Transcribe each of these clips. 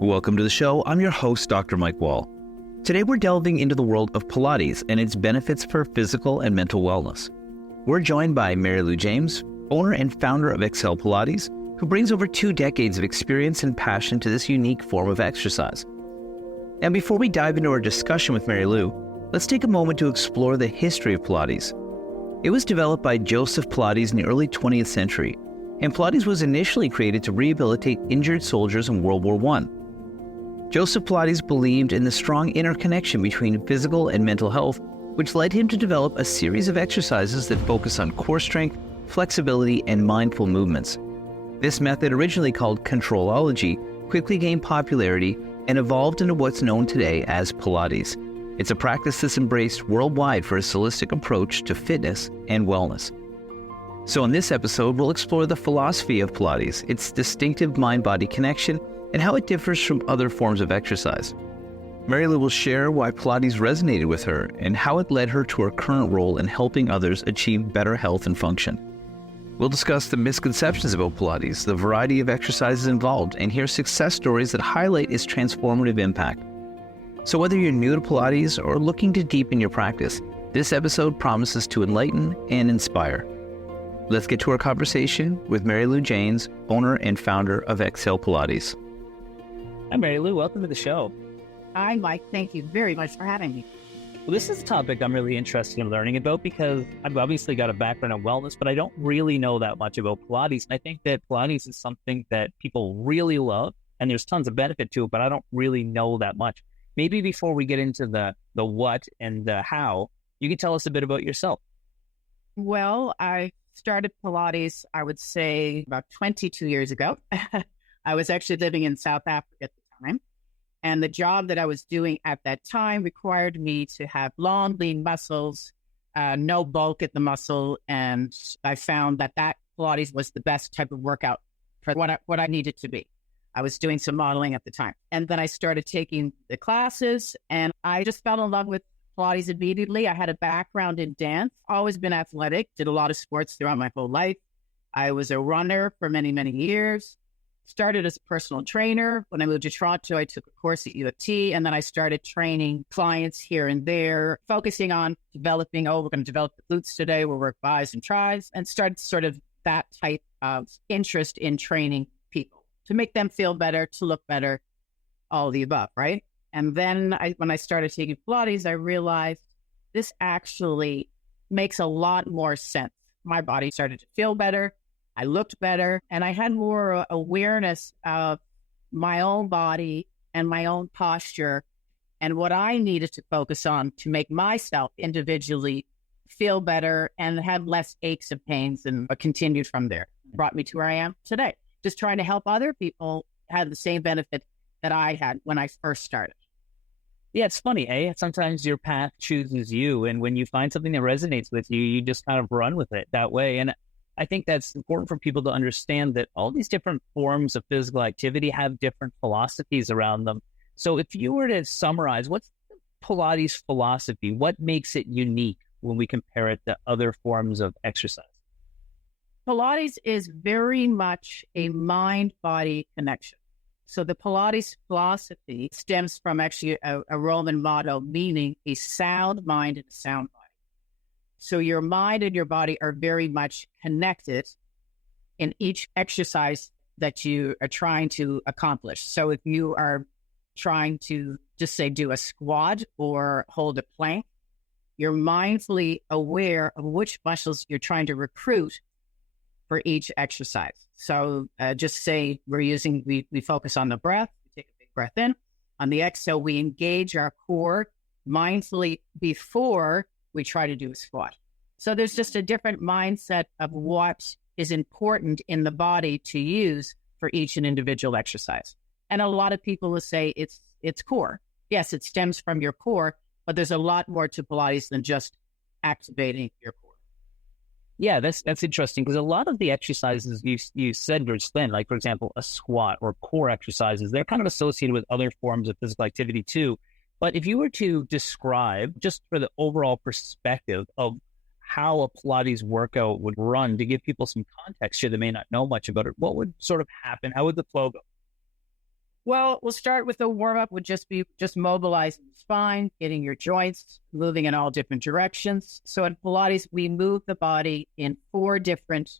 Welcome to the show. I'm your host, Dr. Mike Wahl. Today we're delving into the world of Pilates and its benefits for physical and mental wellness. We're joined by Mary Lou James, owner and founder of Exhale Pilates, who brings over 2 decades of experience and passion to this unique form of exercise. And before we dive into our discussion with Mary Lou, let's take a moment to explore the history of Pilates. It was developed by Joseph Pilates in the early 20th century, and Pilates was initially created to rehabilitate injured soldiers in World War I. Joseph Pilates believed in the strong interconnection between physical and mental health, which led him to develop a series of exercises that focus on core strength, flexibility, and mindful movements. This method, originally called controlology, quickly gained popularity and evolved into what's known today as Pilates. It's a practice that's embraced worldwide for a holistic approach to fitness and wellness. So in this episode, we'll explore the philosophy of Pilates, its distinctive mind-body connection, and how it differs from other forms of exercise. Mary Lou will share why Pilates resonated with her and how it led her to her current role in helping others achieve better health and function. We'll discuss the misconceptions about Pilates, the variety of exercises involved, and hear success stories that highlight its transformative impact. So whether you're new to Pilates or looking to deepen your practice, this episode promises to enlighten and inspire. Let's get to our conversation with Mary Lou James, owner and founder of Exhale Pilates. Hi, Mary Lou. Welcome to the show. Hi, Mike. Thank you very much for having me. Well, this is a topic I'm really interested in learning about because I've obviously got a background in wellness, but I don't really know that much about Pilates. And I think that Pilates is something that people really love, and there's tons of benefit to it, but I don't really know that much. Maybe before we get into the what and the how, you can tell us a bit about yourself. Well, I started Pilates, I would say, about 22 years ago. I was actually living in South Africa at the time. And the job that I was doing at that time required me to have long, lean muscles, no bulk at the muscle. And I found that Pilates was the best type of workout for what I needed to be. I was doing some modeling at the time. And then I started taking the classes, and I just fell in love with Pilates immediately. I had a background in dance, always been athletic, did a lot of sports throughout my whole life. I was a runner for many, many years. Started as a personal trainer. When I moved to Toronto, I took a course at U of T, and then I started training clients here and there, focusing on developing, we're going to develop the glutes today, we'll work bis and tris, and started sort of that type of interest in training people to make them feel better, to look better, all of the above, right? And then when I started taking Pilates, I realized this actually makes a lot more sense. My body started to feel better. I looked better, and I had more awareness of my own body and my own posture and what I needed to focus on to make myself individually feel better and have less aches and pains, and continued from there. Brought me to where I am today, just trying to help other people have the same benefit that I had when I first started. Yeah, it's funny, eh? Sometimes your path chooses you, and when you find something that resonates with you, you just kind of run with it that way. And I think that's important for people to understand that all these different forms of physical activity have different philosophies around them. So if you were to summarize, what's the Pilates philosophy? What makes it unique when we compare it to other forms of exercise? Pilates is very much a mind-body connection. So the Pilates philosophy stems from actually a Roman motto, meaning a sound mind and a sound body. So your mind and your body are very much connected in each exercise that you are trying to accomplish. So if you are trying to just say do a squat or hold a plank, you're mindfully aware of which muscles you're trying to recruit for each exercise. So just say we focus on the breath, we take a big breath in. On the exhale, we engage our core mindfully before we try to do a squat. So there's just a different mindset of what is important in the body to use for each and individual exercise. And a lot of people will say it's core. Yes, it stems from your core, but there's a lot more to Pilates than just activating your core. Yeah, that's interesting because a lot of the exercises you said were explained, like for example, a squat or core exercises, they're kind of associated with other forms of physical activity too. But if you were to describe, just for the overall perspective of how a Pilates workout would run, to give people some context here that may not know much about it, what would sort of happen? How would the flow go? Well, we'll start with the warm-up would just be mobilizing the spine, getting your joints moving in all different directions. So in Pilates, we move the body in 4 different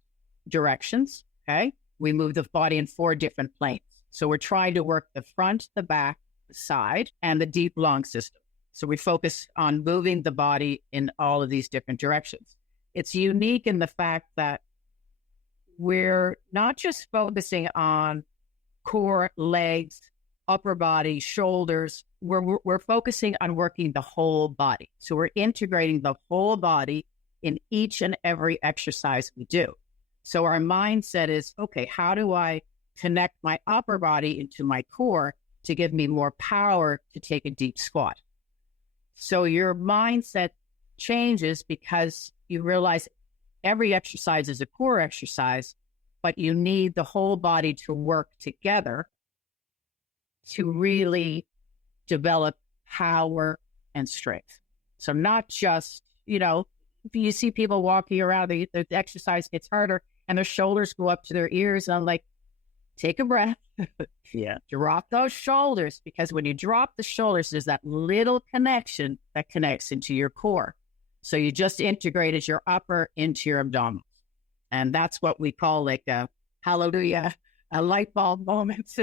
directions, okay? We move the body in 4 different planes. So we're trying to work the front, the back, the side, and the deep lung system. So we focus on moving the body in all of these different directions. It's unique in the fact that we're not just focusing on core, legs, upper body, shoulders. We're focusing on working the whole body. So we're integrating the whole body in each and every exercise we do. So our mindset is, okay, how do I connect my upper body into my core to give me more power to take a deep squat? So your mindset changes because you realize every exercise is a core exercise, but you need the whole body to work together to really develop power and strength. So not just, if you see people walking around, the exercise gets harder and their shoulders go up to their ears. And I'm like, take a breath. Yeah. Drop those shoulders, because when you drop the shoulders, there's that little connection that connects into your core. So you just integrated your upper into your abdominal. And that's what we call like a hallelujah, a light bulb moment.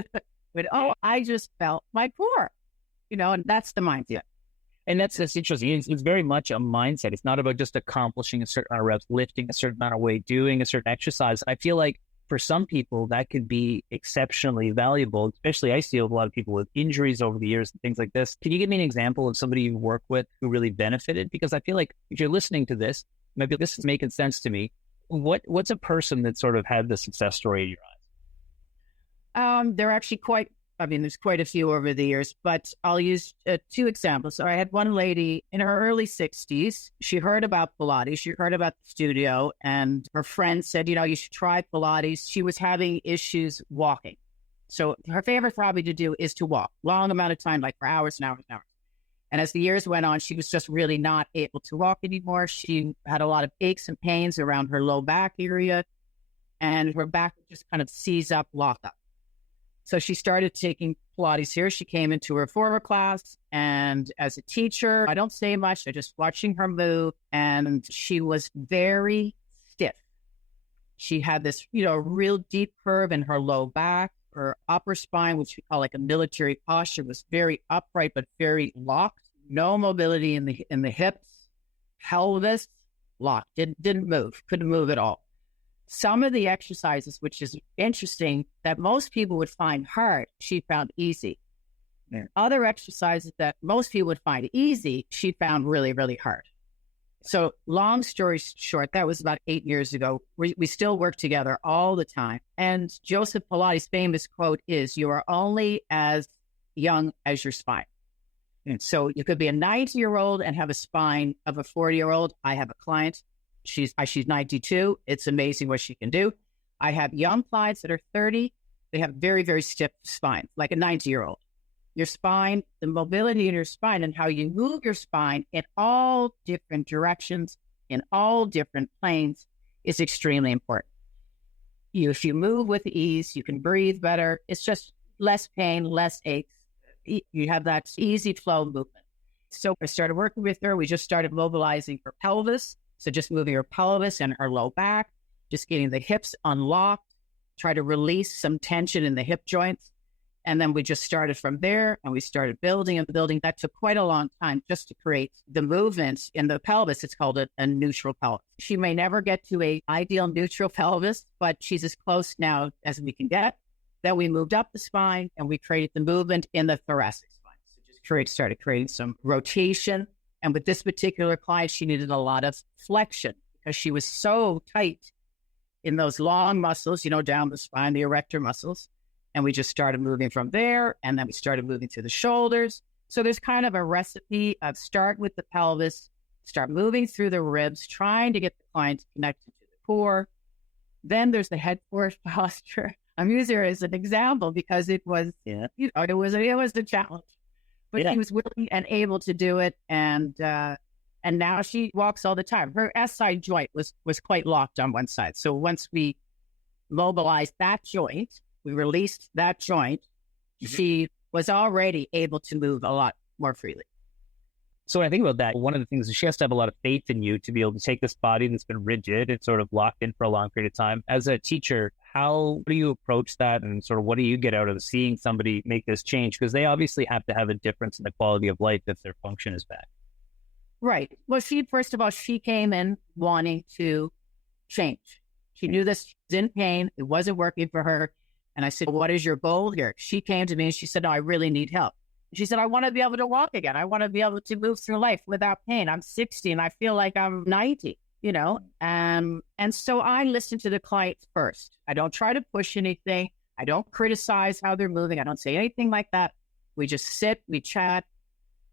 When, I just felt my core, and that's the mindset. And that's interesting. It's very much a mindset. It's not about just accomplishing a certain amount of reps, lifting a certain amount of weight, doing a certain exercise. I feel like for some people that could be exceptionally valuable, especially I see a lot of people with injuries over the years and things like this. Can you give me an example of somebody you work with who really benefited? Because I feel like if you're listening to this, maybe this is making sense to me. What's a person that sort of had the success story in your eyes? They're actually there's quite a few over the years, but I'll use 2 examples. So I had one lady in her early 60s. She heard about Pilates. She heard about the studio, and her friend said, you should try Pilates. She was having issues walking. So her favorite hobby to do is to walk long amount of time, like for hours and hours and hours. And as the years went on, she was just really not able to walk anymore. She had a lot of aches and pains around her low back area, and her back would just kind of seize up, lock up. So she started taking Pilates here. She came into her former class, and as a teacher, I don't say much. I'm just watching her move, and she was very stiff. She had this, real deep curve in her low back. Her upper spine, which we call like a military posture, was very upright but very locked. No mobility in the hips, pelvis locked. Didn't move. Couldn't move at all. Some of the exercises, which is interesting, that most people would find hard, she found easy. Yeah. Other exercises that most people would find easy, she found really, really hard. So long story short, that was about 8 years ago. We still work together all the time. And Joseph Pilates' famous quote is, "You are only as young as your spine." And so you could be a 90-year-old and have a spine of a 40-year-old. I have a client. She's 92. It's amazing what she can do. I have young clients that are 30. They have very, very stiff spines, like a 90-year-old. Your spine, the mobility in your spine and how you move your spine in all different directions, in all different planes is extremely important. If you move with ease, you can breathe better. It's just less pain, less aches. You have that easy flow movement. So I started working with her. We just started mobilizing her pelvis. So just moving her pelvis and her low back, just getting the hips unlocked, try to release some tension in the hip joints. And then we just started from there, and we started building and building. That took quite a long time just to create the movements in the pelvis. It's called a neutral pelvis. She may never get to a ideal neutral pelvis, but she's as close now as we can get. Then we moved up the spine, and we created the movement in the thoracic spine. So just started creating some rotation. And with this particular client, she needed a lot of flexion because she was so tight in those long muscles, down the spine, the erector muscles. And we just started moving from there. And then we started moving to the shoulders. So there's kind of a recipe of start with the pelvis, start moving through the ribs, trying to get the client connected to the core. Then there's the head forward posture. I'm using her as an example because it was, it was a challenge. But she was willing and able to do it. And now she walks all the time. Her SI joint was quite locked on one side. So once we mobilized that joint, we released that joint, she was already able to move a lot more freely. So when I think about that, one of the things is she has to have a lot of faith in you to be able to take this body that's been rigid and sort of locked in for a long period of time. As a teacher, how do you approach that, and sort of what do you get out of seeing somebody make this change? Because they obviously have to have a difference in the quality of life if their function is back. Right. Well, first of all, she came in wanting to change. She knew this was in pain. It wasn't working for her. And I said, what is your goal here? She came to me and she said, no, I really need help. She said, I want to be able to walk again. I want to be able to move through life without pain. I'm 60 and I feel like I'm 90, And so I listen to the client first. I don't try to push anything. I don't criticize how they're moving. I don't say anything like that. We just sit, we chat.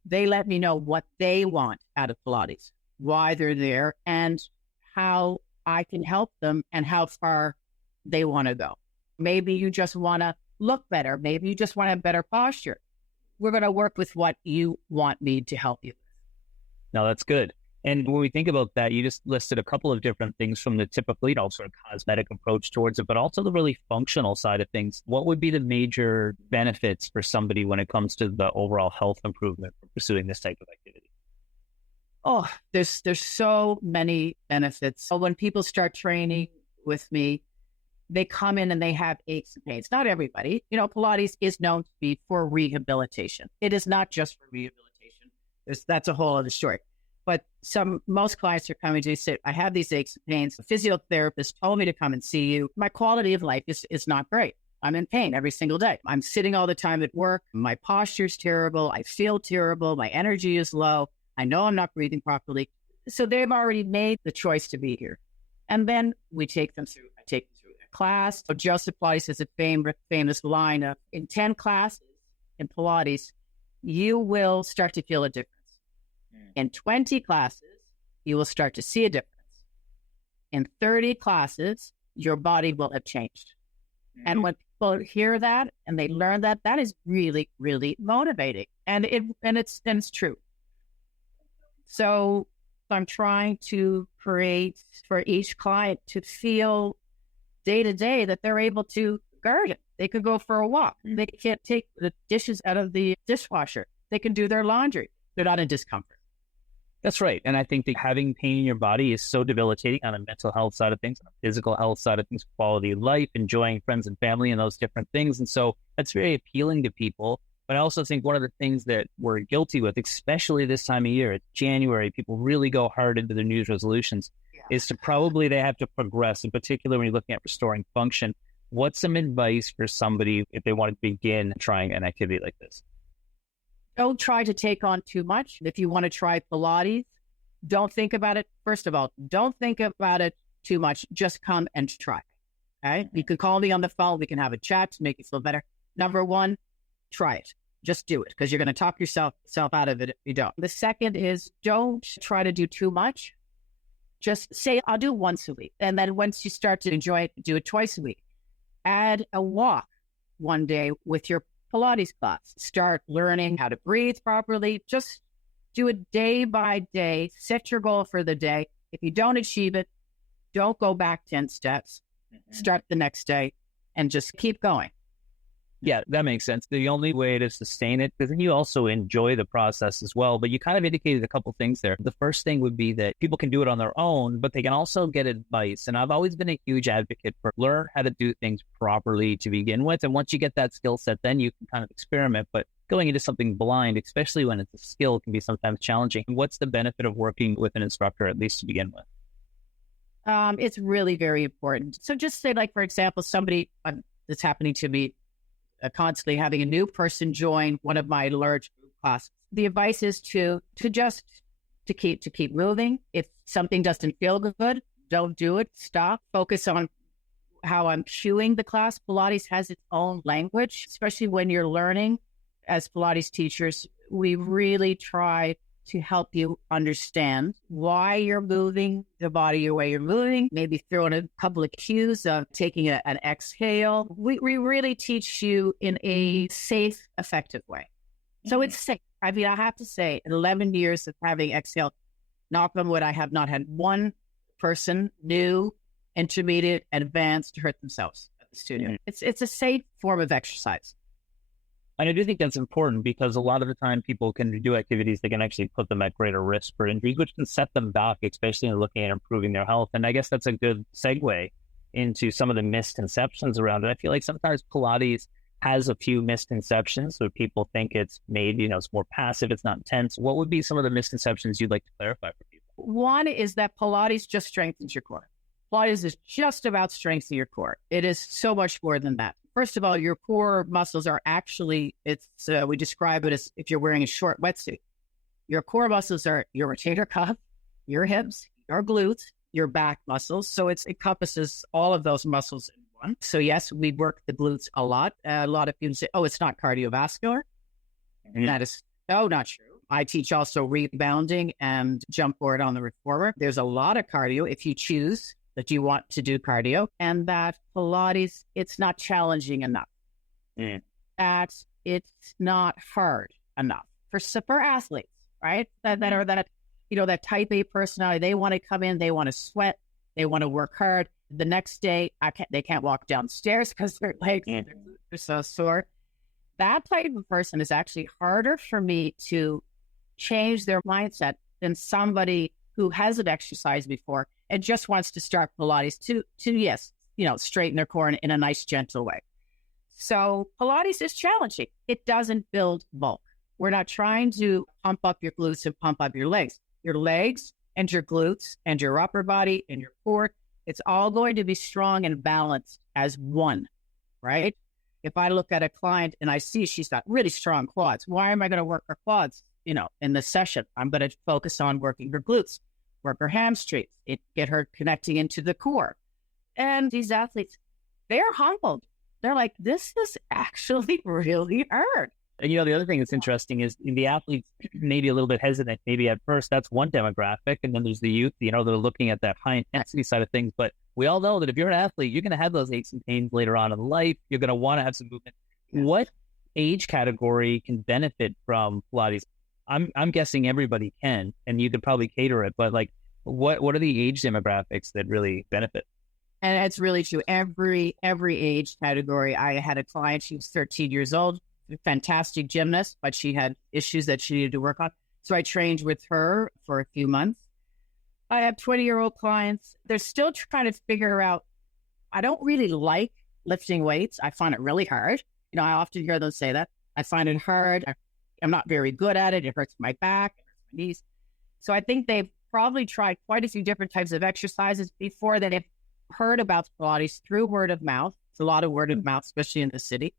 They let me know what they want out of Pilates, why they're there, and how I can help them and how far they want to go. Maybe you just want to look better. Maybe you just want to have better posture. We're going to work with what you want me to help you. Now, that's good. And when we think about that, you just listed a couple of different things from the typical, sort of cosmetic approach towards it, but also the really functional side of things. What would be the major benefits for somebody when it comes to the overall health improvement for pursuing this type of activity? Oh, there's so many benefits. So when people start training with me, they come in and they have aches and pains. Not everybody. Pilates is known to be for rehabilitation. It is not just for rehabilitation. That's a whole other story. But most clients are coming to say, I have these aches and pains. The physiotherapist told me to come and see you. My quality of life is not great. I'm in pain every single day. I'm sitting all the time at work. My posture's terrible. I feel terrible. My energy is low. I know I'm not breathing properly. So they've already made the choice to be here. And then I take them through a class. So Joseph Pilates has a famous line of, in 10 classes in Pilates, you will start to feel a difference. In 20 classes, you will start to see a difference. In 30 classes, your body will have changed. And when people hear that and they learn that, that is really, really motivating. And it's true. So I'm trying to create for each client to feel day to day that they're able to garden. They could go for a walk. They can't take the dishes out of the dishwasher. They can do their laundry. They're not in discomfort. That's right. And I think that having pain in your body is so debilitating on a mental health side of things, on a physical health side of things, quality of life, enjoying friends and family and those different things. And so that's very appealing to people. But I also think one of the things that we're guilty with, especially this time of year, it's January, people really go hard into their New Year's resolutions, is to they have to progress, in particular when you're looking at restoring function. What's some advice for somebody if they want to begin trying an activity like this? Don't try to take on too much. If you want to try Pilates, don't think about it. First of all, don't think about it too much. Just come and try. Okay? You can call me on the phone. We can have a chat to make you feel better. Number one, try it. Just do it, because you're going to talk yourself out of it if you don't. The second is, don't try to do too much. Just say, I'll do once a week. And then once you start to enjoy it, do it twice a week. Add a walk one day with your Pilates class. Start learning how to breathe properly. Just do it day by day. Set your goal for the day. If you don't achieve it, don't go back 10 steps. Start the next day and just keep going. Yeah, that makes sense. The only way to sustain it, because then you also enjoy the process as well. But you kind of indicated a couple things there. The first thing would be that people can do it on their own, but they can also get advice. And I've always been a huge advocate for learn how to do things properly to begin with. And once you get that skill set, then you can kind of experiment. But going into something blind, especially when it's a skill, can be sometimes challenging. What's the benefit of working with an instructor, at least to begin with? It's really very important. So just say, like, for example, somebody that's happening to me, constantly having a new person join one of my large group classes. The advice is to keep moving. If something doesn't feel good, don't do it. Stop. Focus on how I'm cueing the class. Pilates has its own language, especially when you're learning. As Pilates teachers, we really try to help you understand why you're moving the body your way you're moving, maybe throw in a couple of cues of taking an exhale. We really teach you in a safe, effective way. So it's safe. I mean, I have to say, in 11 years of having Exhale, knock on wood, I have not had one person, new, intermediate, advanced, hurt themselves at the studio. It's a safe form of exercise. And I do think that's important because a lot of the time people can do activities that can actually put them at greater risk for injuries, which can set them back, especially in looking at improving their health. And I guess that's a good segue into some of the misconceptions around it. I feel like sometimes Pilates has a few misconceptions where people think it's maybe, it's more passive, it's not intense. What would be some of the misconceptions you'd like to clarify for people? One is that Pilates just strengthens your core. Pilates is just about strengthening your core. It is so much more than that. First of all, your core muscles are actually, we describe it as if you're wearing a short wetsuit. Your core muscles are your rotator cuff, your hips, your glutes, your back muscles. So it encompasses all of those muscles in one. So yes, we work the glutes a lot. A lot of people say, oh, it's not cardiovascular. Mm-hmm. That is not true. I teach also rebounding and jump board on the reformer. There's a lot of cardio if you choose that you want to do cardio, and that Pilates, it's not challenging enough. That it's not hard enough for athletes, right? That are that type A personality. They want to come in, they want to sweat, they want to work hard. The next day, they can't walk downstairs because their legs are so sore. That type of person is actually harder for me to change their mindset than somebody who hasn't exercised before and just wants to start Pilates to straighten their core in a nice, gentle way. So Pilates is challenging. It doesn't build bulk. We're not trying to pump up your glutes and pump up your legs. Your legs and your glutes and your upper body and your core, it's all going to be strong and balanced as one, right? If I look at a client and I see she's got really strong quads, why am I going to work her quads, in the session? I'm going to focus on working her glutes, work her hamstrings, get her connecting into the core. And these athletes, they're humbled. They're like, this is actually really hard. And, the other thing that's interesting is the athletes maybe a little bit hesitant, maybe at first. That's one demographic. And then there's the youth, they're looking at that high intensity side of things. But we all know that if you're an athlete, you're going to have those aches and pains later on in life. You're going to want to have some movement. Yeah. What age category can benefit from Pilates? I'm guessing everybody can, and you could probably cater it. But what are the age demographics that really benefit? And it's really true. Every age category. I had a client, she was 13 years old, fantastic gymnast, but she had issues that she needed to work on. So I trained with her for a few months. I have 20-year-old clients. They're still trying to figure out, I don't really like lifting weights. I find it really hard. I often hear them say that. I find it hard. I'm not very good at it. It hurts my back, it hurts my knees. So I think they've probably tried quite a few different types of exercises before that have heard about Pilates through word of mouth. It's a lot of word of mouth, especially in the city.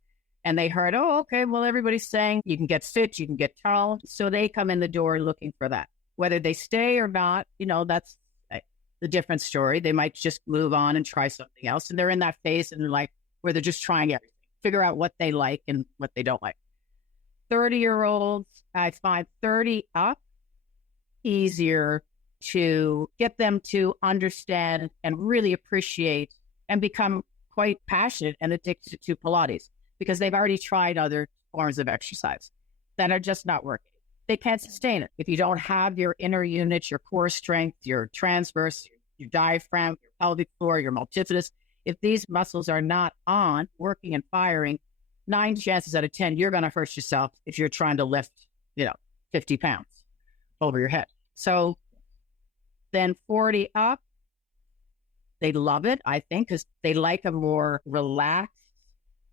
And they heard, oh, okay, well, everybody's saying you can get fit, you can get tall. So they come in the door looking for that. Whether they stay or not, that's the different story. They might just move on and try something else. And they're in that phase and where they're just trying everything, figure out what they like and what they don't like. 30-year-olds, I find 30 up easier to get them to understand and really appreciate and become quite passionate and addicted to Pilates because they've already tried other forms of exercise that are just not working. They can't sustain it. If you don't have your inner units, your core strength, your transverse, your diaphragm, your pelvic floor, your multifidus, if these muscles are not on, working and firing, 9 chances out of 10, you're going to hurt yourself if you're trying to lift, 50 pounds over your head. So then 40 up, they love it, I think, because they like a more relaxed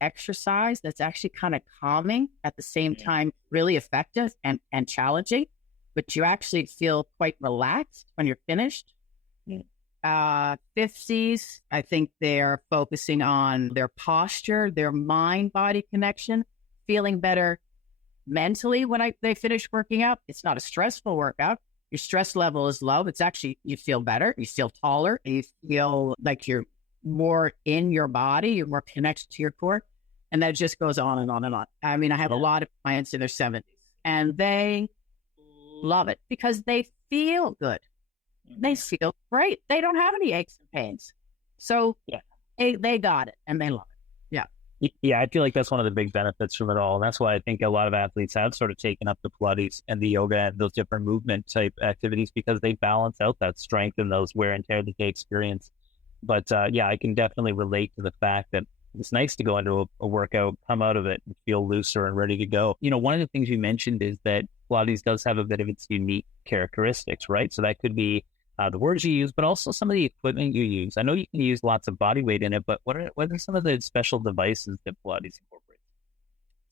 exercise that's actually kind of calming at the same time, really effective and challenging, but you actually feel quite relaxed when you're finished. 50s, I think they're focusing on their posture, their mind-body connection, feeling better mentally when they finish working out. It's not a stressful workout. Your stress level is low. It's actually, you feel better. You feel taller. You feel like you're more in your body. You're more connected to your core. And that just goes on and on and on. I mean, I have a lot of clients in their 70s and they love it because they feel good. They feel great. They don't have any aches and pains. So they got it and they love it. Yeah. Yeah, I feel like that's one of the big benefits from it all. And that's why I think a lot of athletes have sort of taken up the Pilates and the yoga and those different movement type activities because they balance out that strength and those wear and tear that they experience. But I can definitely relate to the fact that It's nice to go into a workout, come out of it and feel looser and ready to go. One of the things you mentioned is that Pilates does have a bit of its unique characteristics, right? So that could be the words you use, but also some of the equipment you use. I know you can use lots of body weight in it, but what are some of the special devices that Pilates incorporates?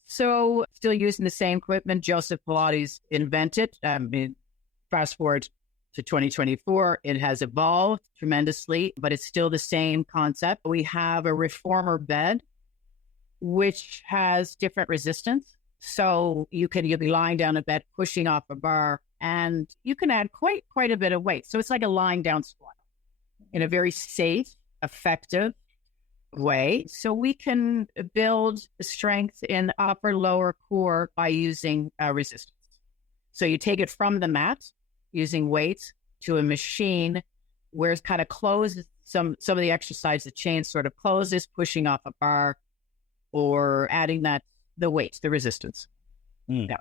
So still using the same equipment Joseph Pilates invented. Fast forward to 2024, it has evolved tremendously, but it's still the same concept. We have a reformer bed, which has different resistance. So you'll be lying down in bed, pushing off a bar, and you can add quite a bit of weight. So it's like a lying down squat in a very safe, effective way. So we can build strength in upper lower core by using resistance. So you take it from the mat using weights to a machine where it kind of closes some of the exercise, the chain sort of closes, pushing off a bar or adding the weights, the resistance. Yeah.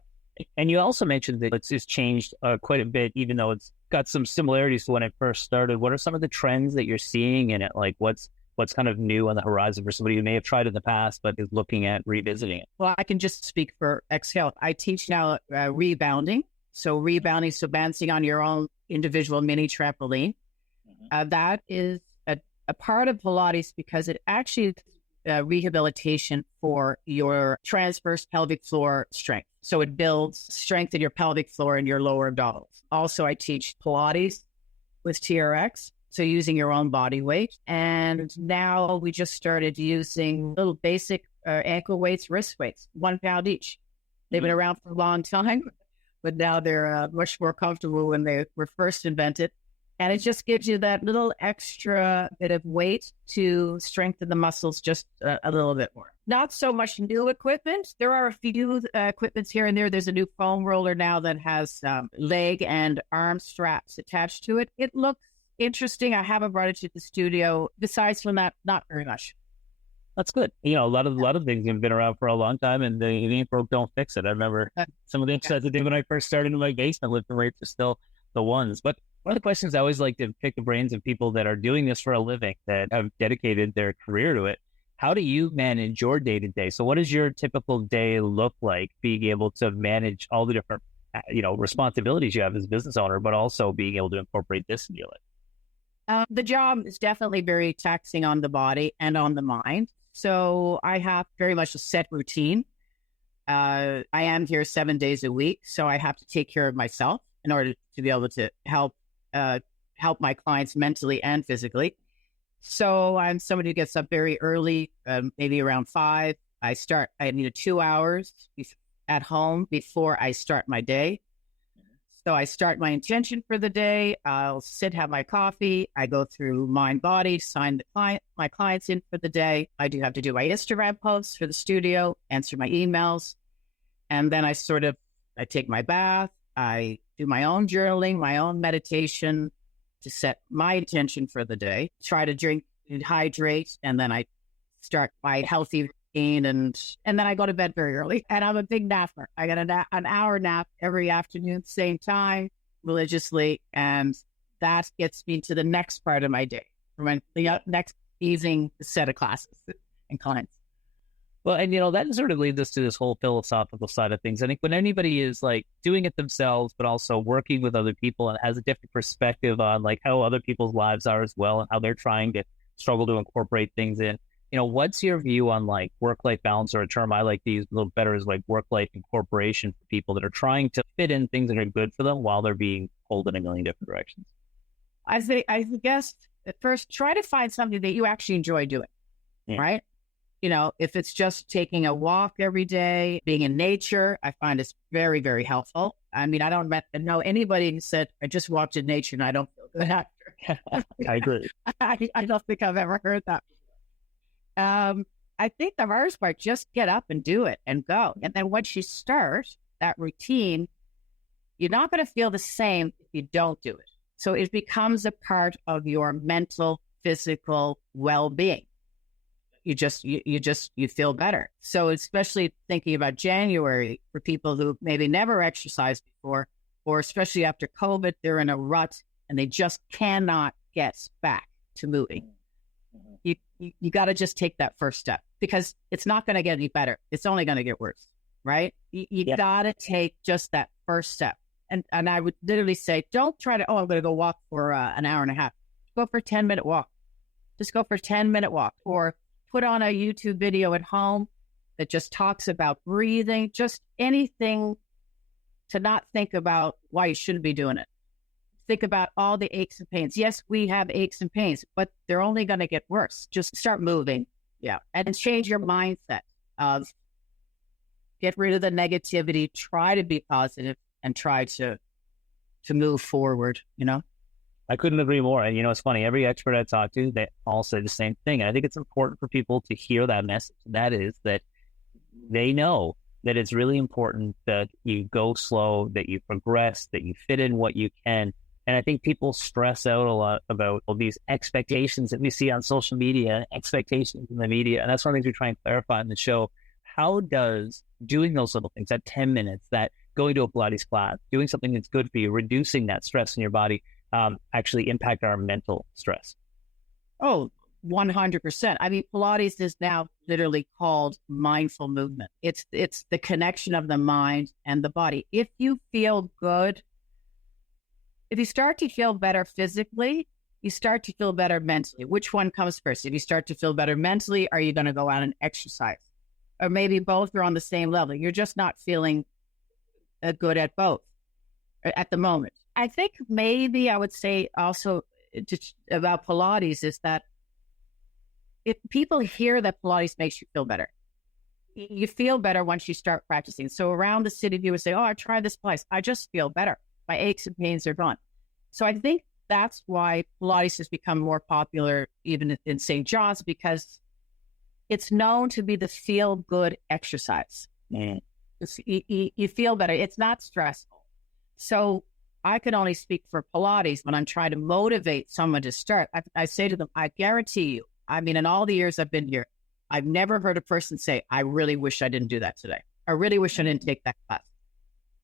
And you also mentioned that it's changed quite a bit, even though it's got some similarities to when it first started. What are some of the trends that you're seeing in it? Like what's kind of new on the horizon for somebody who may have tried it in the past, but is looking at revisiting it? Well, I can just speak for Exhale. I teach now rebounding. So rebounding, so bouncing on your own individual mini trampoline. That is a part of Pilates because it actually is rehabilitation for your transverse pelvic floor strength. So it builds strength in your pelvic floor and your lower abdominals. Also, I teach Pilates with TRX, so using your own body weight. And now we just started using little basic ankle weights, wrist weights, 1 pound each. They've been around for a long time, but now they're much more comfortable when they were first invented. And it just gives you that little extra bit of weight to strengthen the muscles just a little bit more. Not so much new equipment. There are a few equipments here and there. There's a new foam roller now that has leg and arm straps attached to it. It looks interesting. I haven't brought it to the studio. Besides from that, not very much. That's good. A lot of things have been around for a long time, and the ain't broke, don't fix it. I remember some of the exercises I did when I first started in my basement lifting weights are still the ones. But one of the questions I always like to pick the brains of people that are doing this for a living, that have dedicated their career to it. How do you manage your day-to-day? So what does your typical day look like, being able to manage all the different, responsibilities you have as a business owner, but also being able to incorporate this into your life? The job is definitely very taxing on the body and on the mind. So I have very much a set routine. I am here 7 days a week, so I have to take care of myself in order to be able to help my clients mentally and physically. So I'm somebody who gets up very early, maybe around 5. I need 2 hours at home before I start my day. So I start my intention for the day. I'll have my coffee. I go through mind, body, sign my clients in for the day. I do have to do my Instagram posts for the studio, answer my emails. And then I take my bath. I do my own journaling, my own meditation to set my intention for the day, try to drink and hydrate. And then I start my healthy routine and then I go to bed very early. And I'm a big napper. I got an hour nap every afternoon, same time, religiously. And that gets me to the next part of my day, for the next evening set of classes and clients. Well, and that sort of leads us to this whole philosophical side of things. I think when anybody is like doing it themselves, but also working with other people and has a different perspective on like how other people's lives are as well and how they're trying to struggle to incorporate things in, what's your view on like work-life balance, or a term I like to use a little better is like work-life incorporation for people that are trying to fit in things that are good for them while they're being pulled in a million different directions? I guess at first, try to find something that you actually enjoy doing, right? If it's just taking a walk every day, being in nature, I find it's very, very helpful. I mean, I don't know anybody who said, I just walked in nature and I don't feel good after. I agree. I don't think I've ever heard that. I think the hardest part, just get up and do it and go. And then once you start that routine, you're not going to feel the same if you don't do it. So it becomes a part of your mental, physical well-being. You feel better. So especially thinking about January for people who maybe never exercised before, or especially after COVID, they're in a rut and they just cannot get back to moving. You got to just take that first step. because it's not going to get any better. It's only going to get worse, right? You got to take just that first step. And I would literally say, don't try to, I'm going to go walk for an hour and a half. Go for a 10-minute walk. Just go for a 10-minute walk, or put on a YouTube video at home that just talks about breathing, just anything to not think about why you shouldn't be doing it. Think about all the aches and pains. Yes, we have aches and pains, but they're only going to get worse. Just start moving. Yeah. And change your mindset of get rid of the negativity, try to be positive, and try to move forward, I couldn't agree more. And, it's funny, every expert I talk to, they all say the same thing. And I think it's important for people to hear that message. That is that they know that it's really important that you go slow, that you progress, that you fit in what you can. And I think people stress out a lot about all these expectations that we see on social media, expectations in the media. And that's one of the things we try and clarify in the show. How does doing those little things, that 10 minutes, that going to a Pilates class, doing something that's good for you, reducing that stress in your body, actually impact our mental stress? Oh, 100%. I mean, Pilates is now literally called mindful movement. It's the connection of the mind and the body. If you feel good, if you start to feel better physically, you start to feel better mentally. Which one comes first? If you start to feel better mentally, are you going to go out and exercise? Or maybe both are on the same level. You're just not feeling good at both at the moment. I think maybe I would say also about Pilates is that if people hear that Pilates makes you feel better, you feel better once you start practicing. So around the city, you would say, I tried this place. I just feel better. My aches and pains are gone. So I think that's why Pilates has become more popular even in St. John's, because it's known to be the feel-good exercise. You feel better. It's not stressful. So I can only speak for Pilates when I'm trying to motivate someone to start. I say to them, I guarantee you, I mean, in all the years I've been here, I've never heard a person say, I really wish I didn't do that today. I really wish I didn't take that class.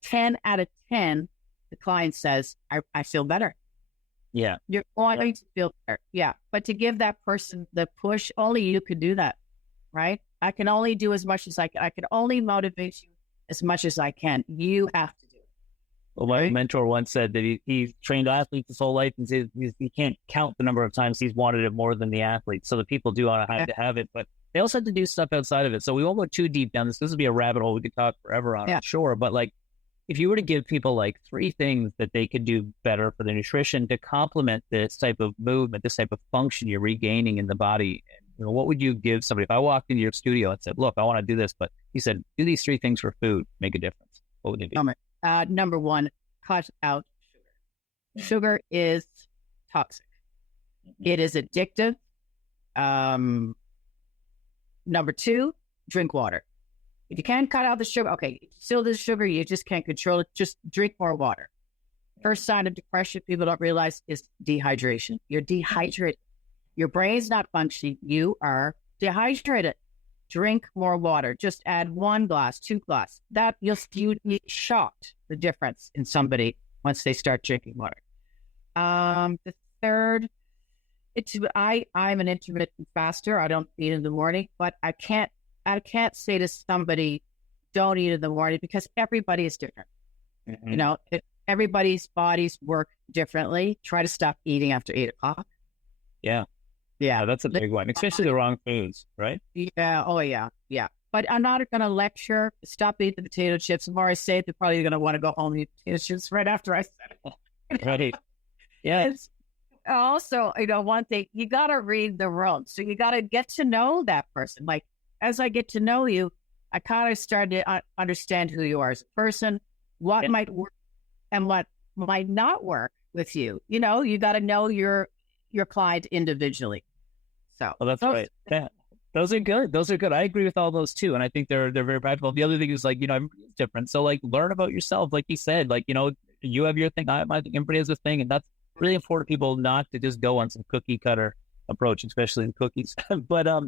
10 out of 10, the client says, I feel better. Yeah. You're going to feel better. Yeah. But to give that person the push, only you could do that, right? I can only do as much as I can. I can only motivate you as much as I can. You have to do it. Well, my mentor once said that he's trained athletes his whole life, and says he can't count the number of times he's wanted it more than the athlete. So the people do have to have it, but they also have to do stuff outside of it. So we won't go too deep down this. This would be a rabbit hole we could talk forever on, I'm sure. But if you were to give people 3 things that they could do better for their nutrition to complement this type of movement, this type of function you're regaining in the body, what would you give somebody? If I walked into your studio and said, look, I want to do this, but you said, do these 3 things for food, make a difference, what would it be? Number 1, cut out sugar. Sugar is toxic. It is addictive. Number 2, drink water. If you can't cut out the sugar, okay, still there's sugar, you just can't control it. Just drink more water. First sign of depression people don't realize is dehydration. You're dehydrated. Your brain's not functioning. You are dehydrated. Drink more water. Just add 1 glass, 2 glass. That you'd be shocked the difference in somebody once they start drinking water. The third, I'm an intermittent faster. I don't eat in the morning, but I can't say to somebody, don't eat in the morning, because everybody is different. Mm-hmm. Everybody's bodies work differently. Try to stop eating after 8 o'clock. Yeah. Yeah, that's a big one, especially the wrong foods, right? Yeah. Oh, yeah. Yeah. But I'm not going to lecture. Stop eating the potato chips. The more I say it, they're probably going to want to go home and eat potato chips right after I said it. Right. Yeah. Also, one thing, you got to read the room. So you got to get to know that person. As I get to know you, I kind of started to understand who you are as a person, what might work and what might not work with you. You got to know your client individually. So, well, that's right. Yeah. Those are good. I agree with all those too. And I think they're very practical. The other thing is I'm different. So learn about yourself. Like you said, you have your thing. I think everybody has a thing. And that's really important for people not to just go on some cookie cutter approach, especially the cookies. But, I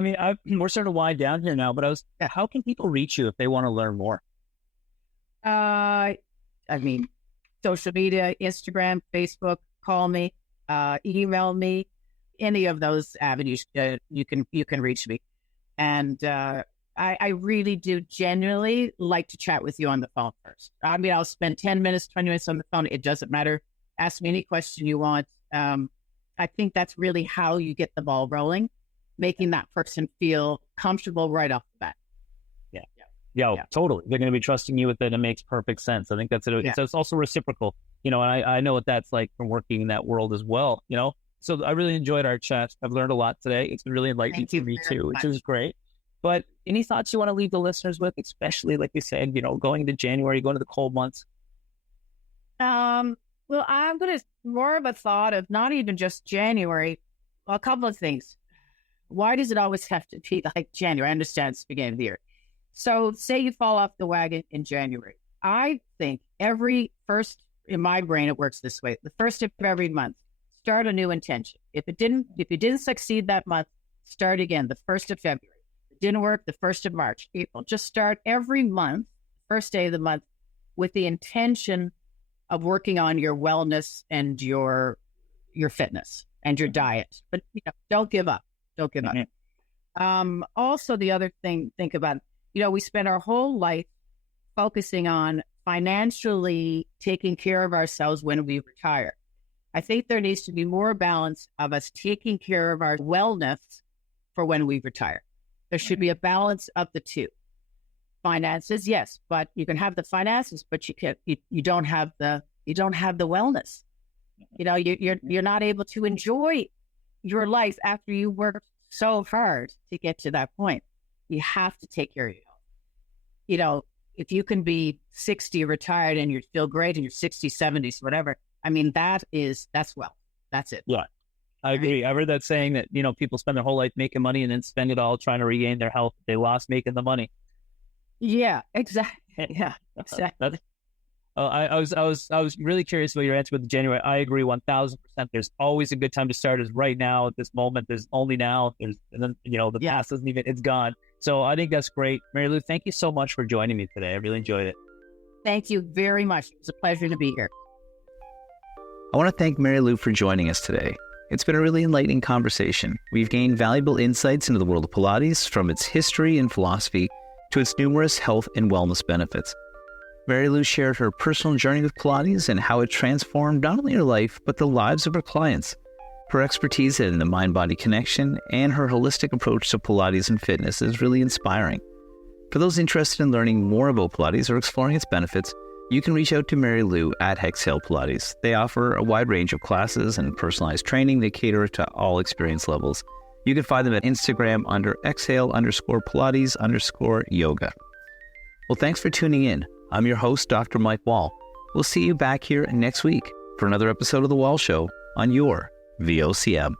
mean, we're starting to wind down here now, but how can people reach you if they want to learn more? Social media, Instagram, Facebook, call me, email me. any of those avenues, you can reach me. And I really do genuinely like to chat with you on the phone first. I mean, I'll spend 10 minutes, 20 minutes on the phone. It doesn't matter. Ask me any question you want. I think that's really how you get the ball rolling, making that person feel comfortable right off the bat. Yeah, totally. They're going to be trusting you with it. It makes perfect sense. I think that's it. So it's also reciprocal, and I know what that's like from working in that world as well, So I really enjoyed our chat. I've learned a lot today. It's been really enlightening for me too, which is great. But any thoughts you want to leave the listeners with, especially like you said, going into January, going to the cold months? Well, I'm going to more of a thought of not even just January, a couple of things. Why does it always have to be like January? I understand it's the beginning of the year. So say you fall off the wagon in January. I think in my brain, it works this way. The first of every month, start a new intention. If you didn't succeed that month, start again, the 1st of February. If it didn't work, the 1st of March, April. Just start every month, first day of the month, with the intention of working on your wellness and your fitness and your diet. But don't give up. Don't give up. Also, the other thing, think about, we spend our whole life focusing on financially taking care of ourselves when we retire. I think there needs to be more balance of us taking care of our wellness for when we retire. There should be a balance of the two. Finances, yes, but you can have the finances, but you don't have the wellness. You're not able to enjoy your life after you worked so hard to get to that point. You have to take care of your health. If you can be 60 retired and you feel great in your 60s, 70s, whatever, I mean, that's wealth. That's it. Yeah, I agree. I've heard that saying that, people spend their whole life making money and then spend it all trying to regain their health. They lost making the money. Yeah, exactly. Yeah, exactly. I was really curious about your answer with January. I agree 1,000%. There's always a good time to start is right now at this moment. There's only now. And then, the past doesn't even, it's gone. So I think that's great. Mary Lou, thank you so much for joining me today. I really enjoyed it. Thank you very much. It was a pleasure to be here. I want to thank Mary Lou for joining us today. It's been a really enlightening conversation. We've gained valuable insights into the world of Pilates, from its history and philosophy to its numerous health and wellness benefits. Mary Lou shared her personal journey with Pilates and how it transformed not only her life, but the lives of her clients. Her expertise in the mind-body connection and her holistic approach to Pilates and fitness is really inspiring. For those interested in learning more about Pilates or exploring its benefits, you can reach out to Mary Lou at Exhale Pilates. They offer a wide range of classes and personalized training that cater to all experience levels. You can find them at Instagram under exhale_Pilates_yoga. Well, thanks for tuning in. I'm your host, Dr. Mike Wahl. We'll see you back here next week for another episode of The Wahl Show on your VOCM.